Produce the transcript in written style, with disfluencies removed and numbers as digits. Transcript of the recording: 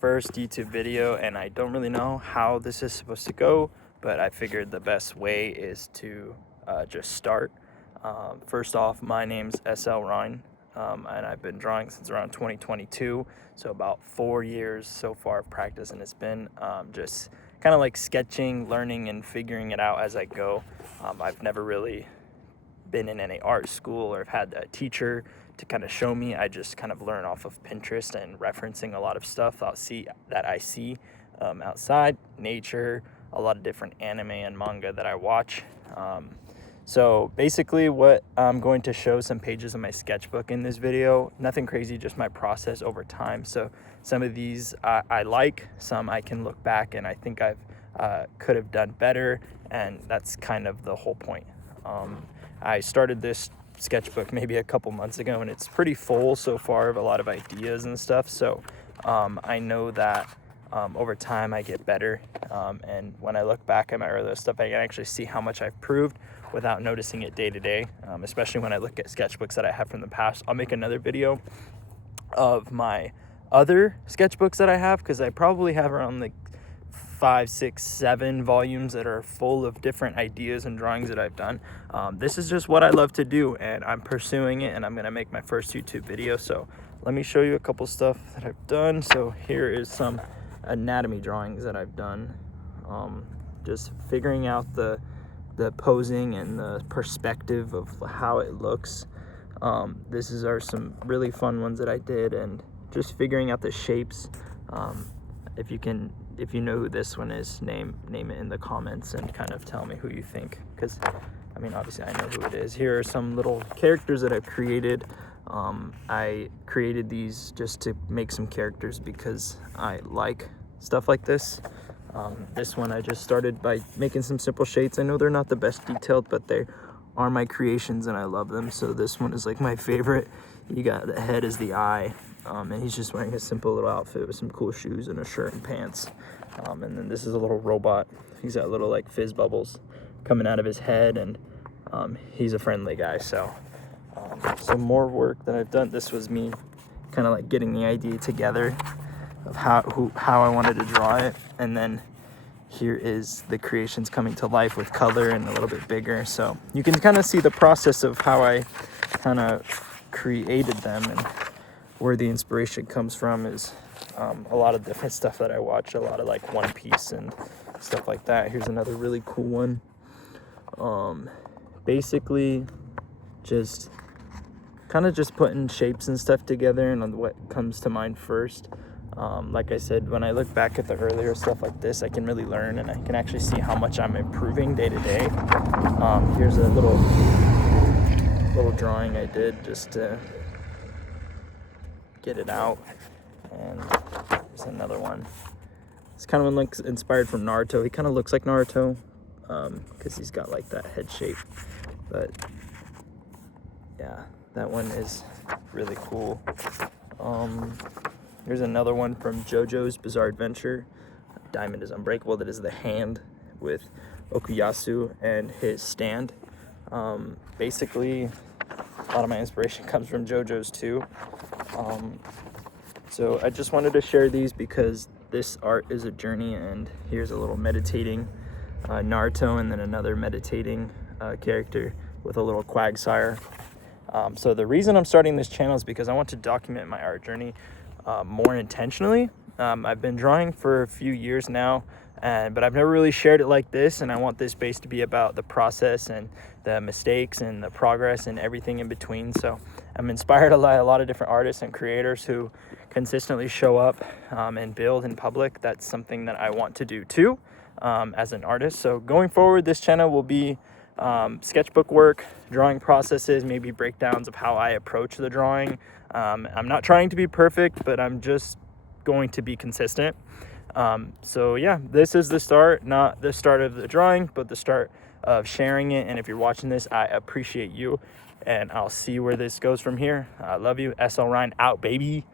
First YouTube video, and I don't really know how this is supposed to go, but I figured the best way is to just start. First off, my name's SL Ryan, and I've been drawing since around 2022, so about 4 years so far of practice, and it's been just kind of like sketching, learning, and figuring it out as I go. I've never really been in any art school or have had a teacher to kind of show me. I just kind of learn off of Pinterest and referencing a lot of stuff I see outside, nature, a lot of different anime and manga that I watch. So basically what I'm going to show some pages of my sketchbook in this video. Nothing crazy, just my process over time. So some of these I like, some I can look back and I think I've could have done better, and that's kind of the whole point. I started this sketchbook maybe a couple months ago, and it's pretty full so far of a lot of ideas and stuff. So I know that over time I get better, and when I look back at my earlier stuff, I can actually see how much I've improved without noticing it day to day, especially when I look at sketchbooks that I have from the past. I'll make another video of my other sketchbooks that I have, because I probably have around like 5, 6, 7 volumes that are full of different ideas and drawings that I've done. This is just what I love to do, and I'm pursuing it, and I'm gonna make my first YouTube video. So let me show you a couple stuff that I've done. So here is some anatomy drawings that I've done, just figuring out the posing and the perspective of how it looks. This are some really fun ones that I did, and just figuring out the shapes. If you know who this one is, name it in the comments and kind of tell me who you think, because I mean, obviously I know who it is. Here are some little characters that I've created. I created these just to make some characters because I like stuff like this. This one I just started by making some simple shades. I know they're not the best detailed, but they are my creations and I love them. So this one is like my favorite. You got the head as the eye. And he's just wearing a simple little outfit with some cool shoes and a shirt and pants. And then this is a little robot. He's got little like fizz bubbles coming out of his head, and he's a friendly guy. So some more work that I've done. This was me kind of like getting the idea together of how I wanted to draw it, and then here is the creations coming to life with color and a little bit bigger. So you can kind of see the process of how I kind of created them, and where the inspiration comes from is a lot of different stuff that I watch, a lot of like One Piece and stuff like that. Here's another really cool one. Basically just kind of just putting shapes and stuff together and on what comes to mind first. Like I said, when I look back at the earlier stuff like this, I can really learn, and I can actually see how much I'm improving day to day. Here's a little drawing I did just to get it out, and there's another one. This kind of one looks inspired from Naruto. He kind of looks like Naruto because he's got like that head shape, but yeah, that one is really cool. Here's another one from JoJo's Bizarre Adventure. Diamond is Unbreakable. That is the hand with Okuyasu and his stand. Basically, a lot of my inspiration comes from JoJo's too. So I just wanted to share these because this art is a journey, and here's a little meditating Naruto, and then another meditating character with a little Quagsire. So the reason I'm starting this channel is because I want to document my art journey more intentionally. I've been drawing for a few years now, but I've never really shared it like this, and I want this space to be about the process and the mistakes and the progress and everything in between. So I'm inspired by a lot of different artists and creators who consistently show up and build in public. That's something that I want to do too as an artist. So going forward, this channel will be sketchbook work, drawing processes, maybe breakdowns of how I approach the drawing. I'm not trying to be perfect, but I'm just going to be consistent. So yeah, this is the start, not the start of the drawing, but the start of sharing it. And if you're watching this, I appreciate you, and I'll see where this goes from here. I love you. SL Ryan out, baby.